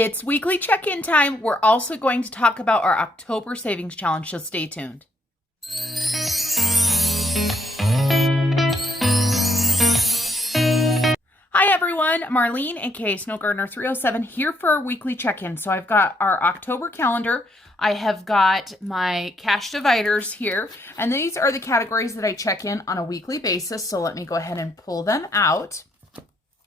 It's weekly check-in time. We're also going to talk about our October savings challenge, so stay tuned. Hi everyone, Marlene, aka Snow Gardener 307, here for our weekly check-in. So I've got our October calendar. I have got my cash dividers here, and these are the categories that I check in on a weekly basis. So let me go ahead and pull them out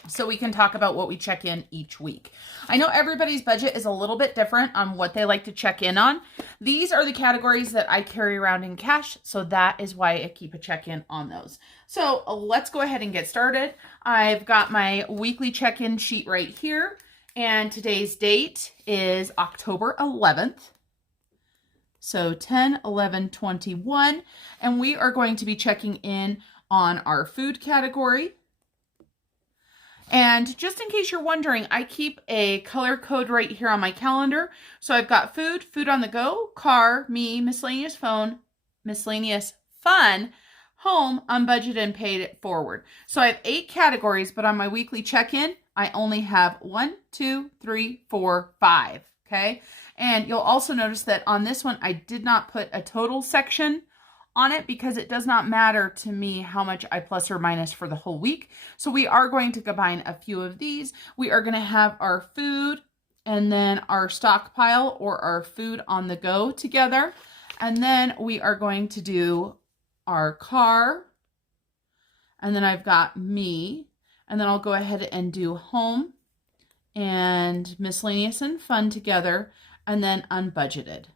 so we can talk about what we check in each week. I know everybody's budget is a little bit different on what they like to check in on. These are the categories that I carry around in cash, so that is why I keep a check-in on those. So let's go ahead and get started. I've got my weekly check-in sheet right here, and today's date is October 11th. So 10/11/21, and we are going to be checking in on our food category. And just in case you're wondering, I keep a color code right here on my calendar. So I've got food, food on the go, car, me, miscellaneous phone, miscellaneous fun, home, unbudgeted, and paid it forward. So I have 8 categories, but on my weekly check-in, I only have 1, 2, 3, 4, 5. Okay. And you'll also notice that on this one, I did not put a total section on it because it does not matter to me how much I plus or minus for the whole week. So we are going to combine a few of these. We are going to have our food and then our stockpile or our food on the go together. And then we are going to do our car. And then I've got me. And then I'll go ahead and do home and miscellaneous and fun together. And then unbudgeted.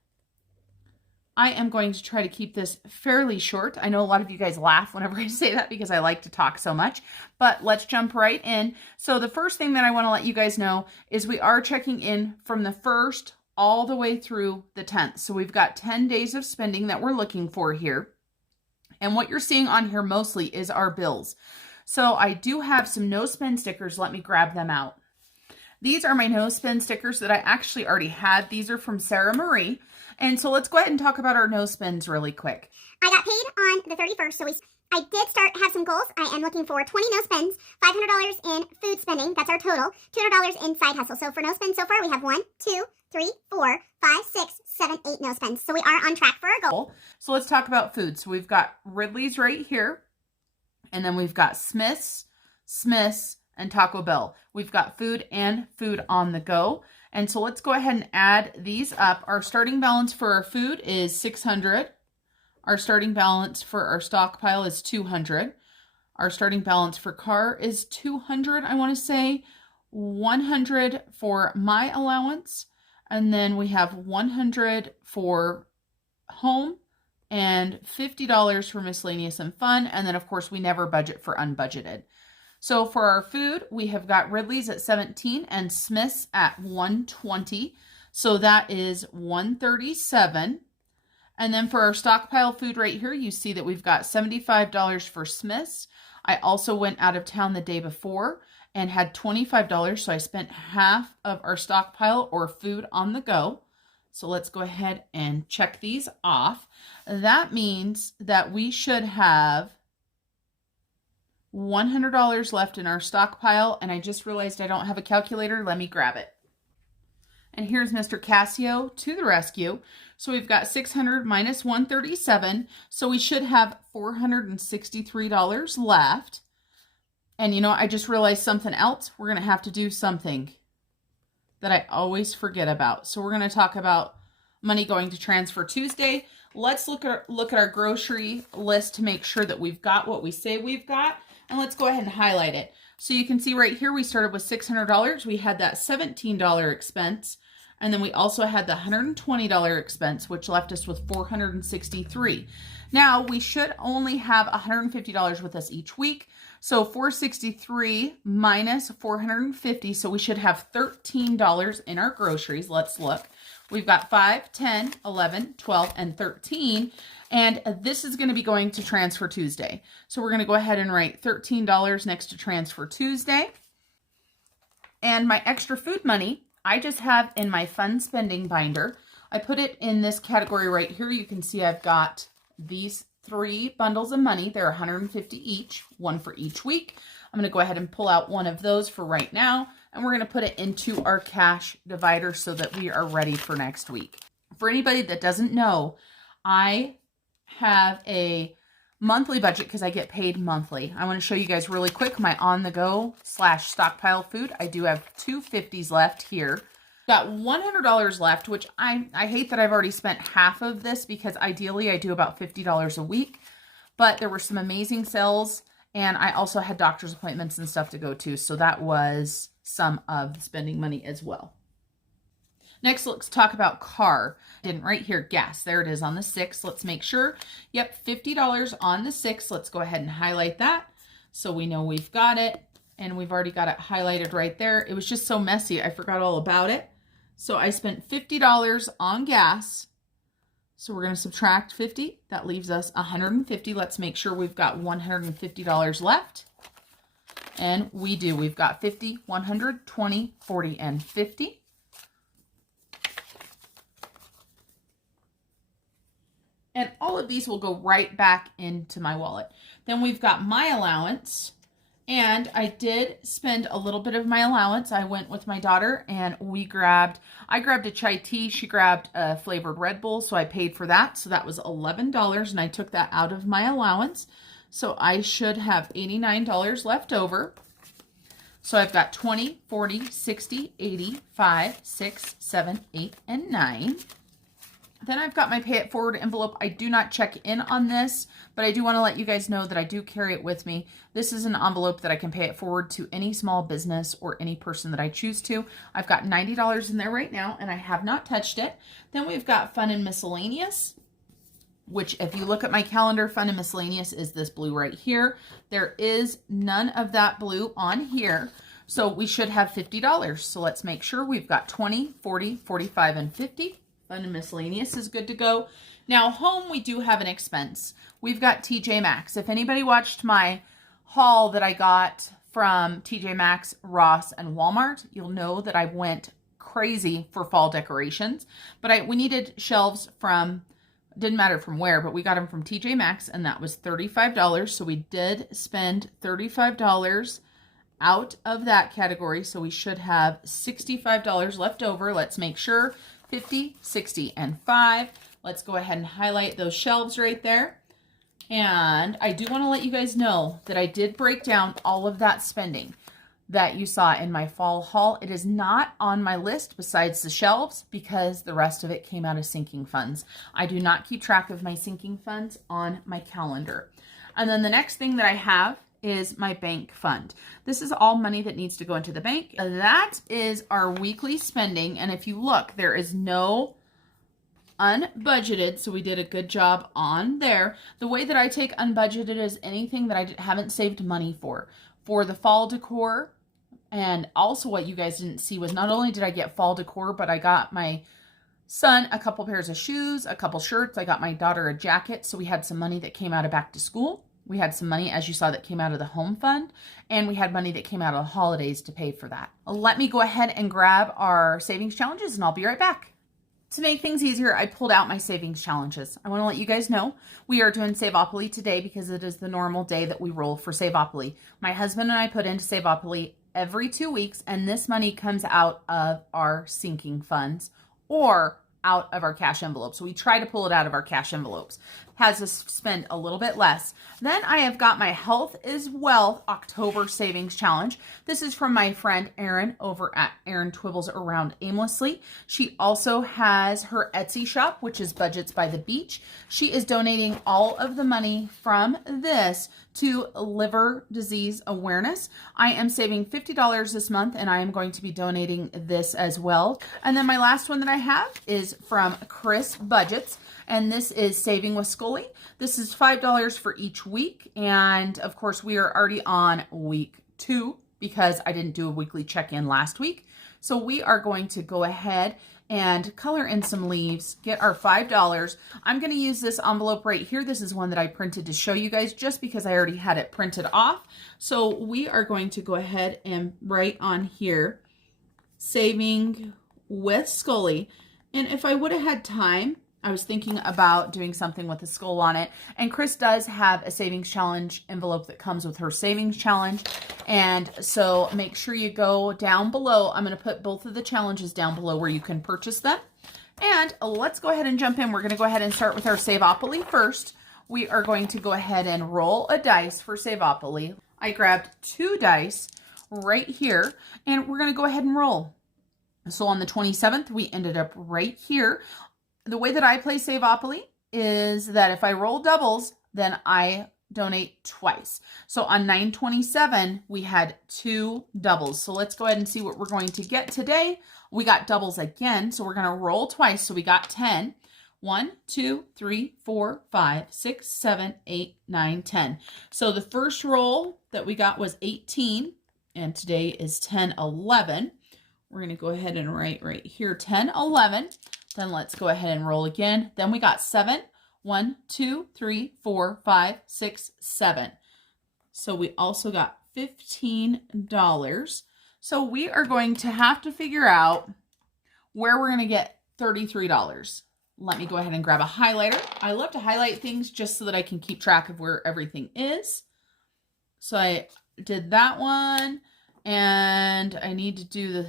I am going to try to keep this fairly short. I know a lot of you guys laugh whenever I say that because I like to talk so much, but let's jump right in. So the first thing that I want to let you guys know is we are checking in from the 1st all the way through the 10th. So we've got 10 days of spending that we're looking for here. And what you're seeing on here mostly is our bills. So I do have some no spend stickers. Let me grab them out. These are my no spend stickers that I actually already had. These are from Sarah Marie. And so let's go ahead and talk about our no spends really quick. I got paid on the 31st, so I did have some goals. I am looking for 20 no spends, $500 in food spending, that's our total, $200 in side hustle. So for no spends so far, we have 1, 2, 3, 4, 5, 6, 7, 8 no spends. So we are on track for our goal. So let's talk about food. So we've got Ridley's right here, and then we've got Smith's, and Taco Bell. We've got food and food on the go. And so let's go ahead and add these up. Our starting balance for our food is $600. Our starting balance for our stockpile is $200. Our starting balance for car is $200, I want to say. $100 for my allowance. And then we have $100 for home and $50 for miscellaneous and fun. And then of course we never budget for unbudgeted. So for our food, we have got Ridley's at $17 and Smith's at $120. So that is $137. And then for our stockpile food right here, you see that we've got $75 for Smith's. I also went out of town the day before and had $25. So I spent half of our stockpile or food on the go. So let's go ahead and check these off. That means that we should have $100 left in our stockpile, and I just realized I don't have a calculator. Let me grab it. And here's Mr. Casio to the rescue. So we've got 600 minus 137, so we should have $463 left. And you know, I just realized something else. We're going to have to do something that I always forget about. So we're going to talk about money going to Transfer Tuesday. Let's look at our grocery list to make sure that we've got what we say we've got. And let's go ahead and highlight it. So you can see right here, we started with $600. We had that $17 expense. And then we also had the $120 expense, which left us with $463. Now we should only have $150 with us each week. So $463 minus $450. So we should have $13 in our groceries. Let's look. We've got 5, 10, 11, 12, and 13. And this is going to be going to Transfer Tuesday. So we're going to go ahead and write $13 next to Transfer Tuesday. And my extra food money, I just have in my fun spending binder. I put it in this category right here. You can see I've got these 3 bundles of money. They're $150 each, one for each week. I'm going to go ahead and pull out one of those for right now. and we're going to put it into our cash divider so that we are ready for next week. For anybody that doesn't know, I have a monthly budget because I get paid monthly. I want to show you guys really quick my on-the-go / stockpile food. I do have 250s left here. Got $100 left, which I hate that I've already spent half of this because ideally I do about $50 a week. But there were some amazing sales, and I also had doctor's appointments and stuff to go to. So that was some of the spending money as well. Next, let's talk about car. Didn't right here, gas. There it is on the 6th. Let's make sure. Yep, $50 on the 6th. Let's go ahead and highlight that so we know we've got it. And we've already got it highlighted right there. It was just so messy, I forgot all about it. So I spent $50 on gas. So we're going to subtract 50. That leaves us 150. Let's make sure we've got $150 left. And we do. We've got 50, 100, 20, 40, and 50. And all of these will go right back into my wallet. Then we've got my allowance. And I did spend a little bit of my allowance. I went with my daughter and I grabbed a chai tea. She grabbed a flavored Red Bull, so I paid for that. So that was $11 and I took that out of my allowance. So I should have $89 left over. So I've got 20, 40, 60, 80, 5, 6, 7, 8, and 9. Then I've got my pay it forward envelope. I do not check in on this, but I do want to let you guys know that I do carry it with me. This is an envelope that I can pay it forward to any small business or any person that I choose to. I've got $90 in there right now, and I have not touched it. Then we've got fun and miscellaneous, which if you look at my calendar, fun and miscellaneous is this blue right here. There is none of that blue on here. So we should have $50. So let's make sure we've got 20, 40, 45, and 50. Fun and miscellaneous is good to go. Now home, we do have an expense. We've got TJ Maxx. If anybody watched my haul that I got from TJ Maxx, Ross, and Walmart, you'll know that I went crazy for fall decorations. But we needed shelves from, didn't matter from where, but we got them from TJ Maxx, and that was $35. So we did spend $35 out of that category. So we should have $65 left over. Let's make sure. 50, 60, and 5. Let's go ahead and highlight those shelves right there. And I do want to let you guys know that I did break down all of that spending that you saw in my fall haul. It is not on my list besides the shelves because the rest of it came out of sinking funds. I do not keep track of my sinking funds on my calendar. And then the next thing that I have is my bank fund. This is all money that needs to go into the bank. That is our weekly spending. And if you look, there is no unbudgeted. So we did a good job on there. The way that I take unbudgeted is anything that I haven't saved money for the fall decor. And also what you guys didn't see was not only did I get fall decor, but I got my son a couple pairs of shoes, a couple shirts. I got my daughter a jacket. So we had some money that came out of back to school. We had some money, as you saw, that came out of the home fund, and we had money that came out of the holidays to pay for that. Let me go ahead and grab our savings challenges, and I'll be right back. To make things easier, I pulled out my savings challenges. I want to let you guys know we are doing Savopoly today because it is the normal day that we roll for Savopoly. My husband and I put into Savopoly every 2 weeks, and this money comes out of our sinking funds or out of our cash envelopes. So we try to pull it out of our cash envelopes. Has us spend a little bit less. Then I have got my Health is Wealth October Savings Challenge. This is from my friend Erin over at Erin Twibbles around Aimlessly. She also has her Etsy shop, which is Budgets by the Beach. She is donating all of the money from this to liver disease awareness. I am saving $50 this month, and I am going to be donating this as well. And then my last one that I have is from Chris Budgets, and this is Saving with Scully. This is $5 for each week, and of course we are already on week 2 because I didn't do a weekly check-in last week. So we are going to go ahead and color in some leaves, get our $5. I'm going to use this envelope right here. This is one that I printed to show you guys just because I already had it printed off. So we are going to go ahead and write on here, Saving with Scully. And if I would have had time, I was thinking about doing something with a skull on it. And Chris does have a savings challenge envelope that comes with her savings challenge. And so make sure you go down below. I'm going to put both of the challenges down below where you can purchase them. And let's go ahead and jump in. We're going to go ahead and start with our Savopoly first. We are going to go ahead and roll a dice for Savopoly. I grabbed 2 dice right here, and we're going to go ahead and roll. So on the 27th, we ended up right here. The way that I play Savopoly is that if I roll doubles, then I donate twice. So on 9/27, we had 2 doubles. So let's go ahead and see what we're going to get today. We got doubles again, so we're going to roll twice. So we got 10. 1, 2, 3, 4, 5, 6, 7, 8, 9, 10. So the first roll that we got was 18, and today is 10, 11. We're going to go ahead and write right here 10, 11. Then let's go ahead and roll again. Then we got 7. 1, 2, 3, 4, 5, 6, 7. So we also got $15. So we are going to have to figure out where we're going to get $33. Let me go ahead and grab a highlighter. I love to highlight things just so that I can keep track of where everything is. So I did that one, and I need to do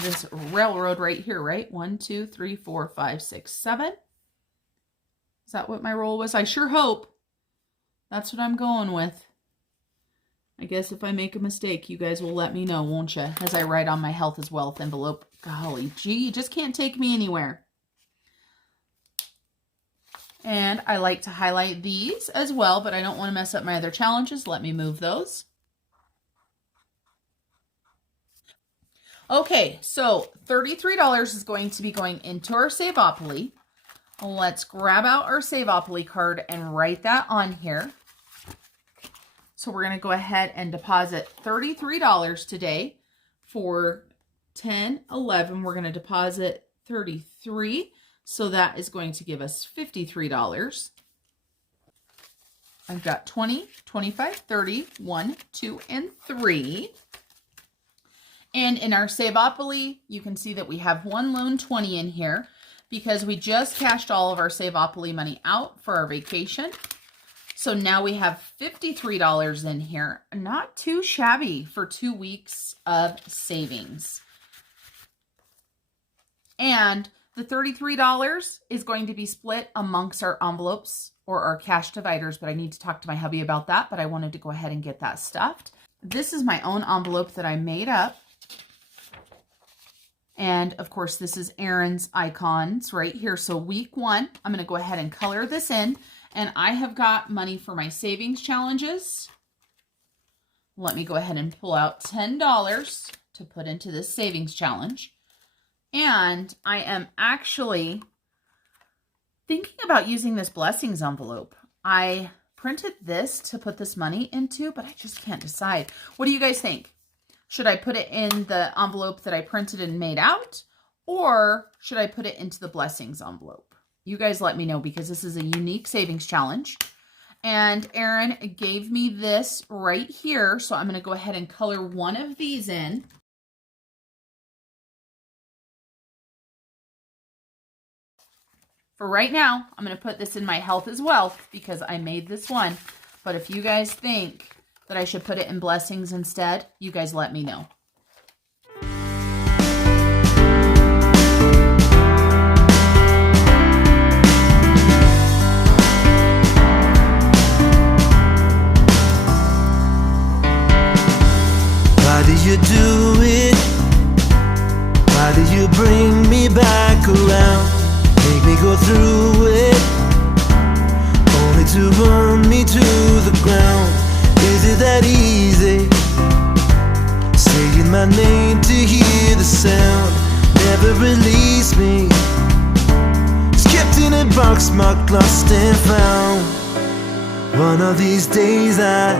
this railroad right here, right? 1, 2, 3, 4, 5, 6, 7. Is that what my roll was? I sure hope. That's what I'm going with. I guess if I make a mistake, you guys will let me know, won't you? As I write on my Health is Wealth envelope. Golly gee, you just can't take me anywhere. And I like to highlight these as well, but I don't want to mess up my other challenges. Let me move those. Okay, so $33 is going to be going into our Savopoly. Let's grab out our Savopoly card and write that on here. So we're going to go ahead and deposit $33 today. For 10, 11, we're going to deposit 33. So that is going to give us $53. I've got 20, 25, 30, 1, 2, and 3. And in our Savopoly, you can see that we have one lone 20 in here because we just cashed all of our Savopoly money out for our vacation. So now we have $53 in here. Not too shabby for 2 weeks of savings. And the $33 is going to be split amongst our envelopes or our cash dividers, but I need to talk to my hubby about that, but I wanted to go ahead and get that stuffed. This is my own envelope that I made up. And of course, this is Erin's icons right here. So week 1, I'm going to go ahead and color this in. And I have got money for my savings challenges. Let me go ahead and pull out $10 to put into this savings challenge. And I am actually thinking about using this blessings envelope. I printed this to put this money into, but I just can't decide. What do you guys think? Should I put it in the envelope that I printed and made out? Or should I put it into the blessings envelope? You guys let me know because this is a unique savings challenge. And Erin gave me this right here. So I'm going to go ahead and color one of these in. For right now, I'm going to put this in my Health is Wealth because I made this one. But if you guys think that I should put it in blessings instead, you guys let me know. Why do you do it? Why do you bring me back around? Make me go through it, only to burn me to the ground. Is it that easy? Saying my name to hear the sound. Never release me. It's kept in a box marked lost and found. One of these days I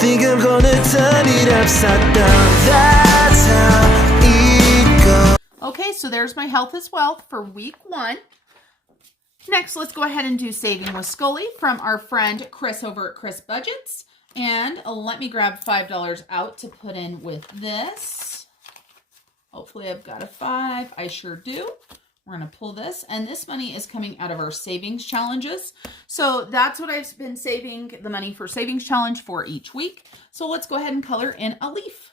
think I'm gonna turn it upside down. That's how it goes. Okay, so there's my Health is Wealth for week 1. Next, let's go ahead and do Saving with Scully from our friend Chris over at Chris Budgets. And let me grab $5 out to put in with this. Hopefully I've got a 5. I sure do. We're going to pull this, and this money is coming out of our savings challenges. So that's what I've been saving the money for savings challenge for each week. So let's go ahead and color in a leaf.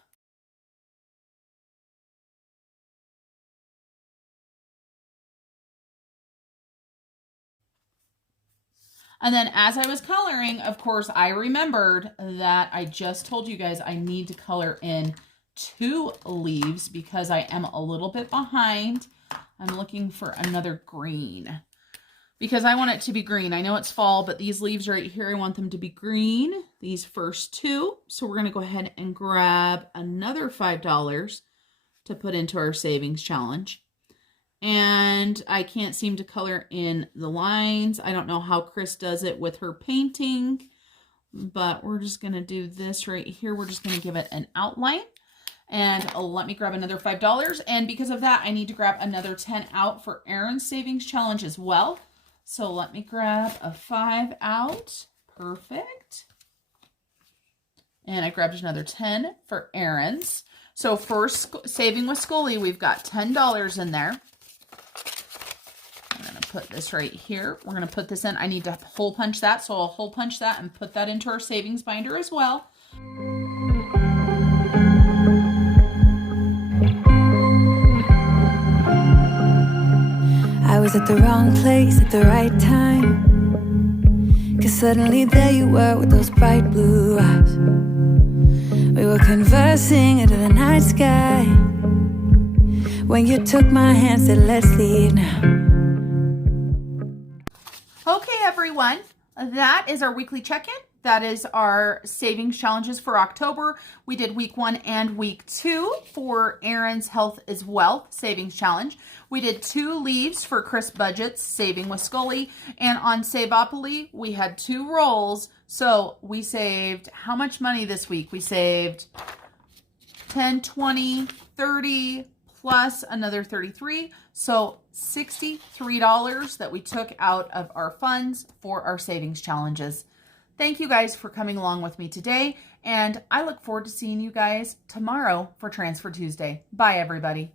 And then as I was coloring, of course, I remembered that I just told you guys I need to color in 2 leaves because I am a little bit behind. I'm looking for another green because I want it to be green. I know it's fall, but these leaves right here, I want them to be green, these first 2. So we're going to go ahead and grab another $5 to put into our savings challenge. And I can't seem to color in the lines. I don't know how Chris does it with her painting, but we're just going to do this right here. We're just going to give it an outline. And let me grab another $5. And because of that, I need to grab another 10 out for Erin's savings challenge as well. So let me grab a 5 out. Perfect. And I grabbed another 10 for Erin's. So for Saving with Scully, we've got $10 in there. I'm going to put this right here. We're going to put this in. I need to hole punch that. So I'll hole punch that and put that into our savings binder as well. I was at the wrong place at the right time, 'cause suddenly there you were with those bright blue eyes. We were conversing under the night sky when you took my hand, said let's leave now. Okay, everyone, that is our weekly check-in. That is our savings challenges for October. We did week 1 and week 2 for Erin's Health is Wealth savings challenge. We did 2 leaves for Chris Budget's Saving with Scully. And on Savopoly, we had 2 rolls. So we saved how much money this week? We saved 10, 20, 30, plus another 33. So $63 that we took out of our funds for our savings challenges. Thank you guys for coming along with me today, and I look forward to seeing you guys tomorrow for Transfer Tuesday. Bye, everybody.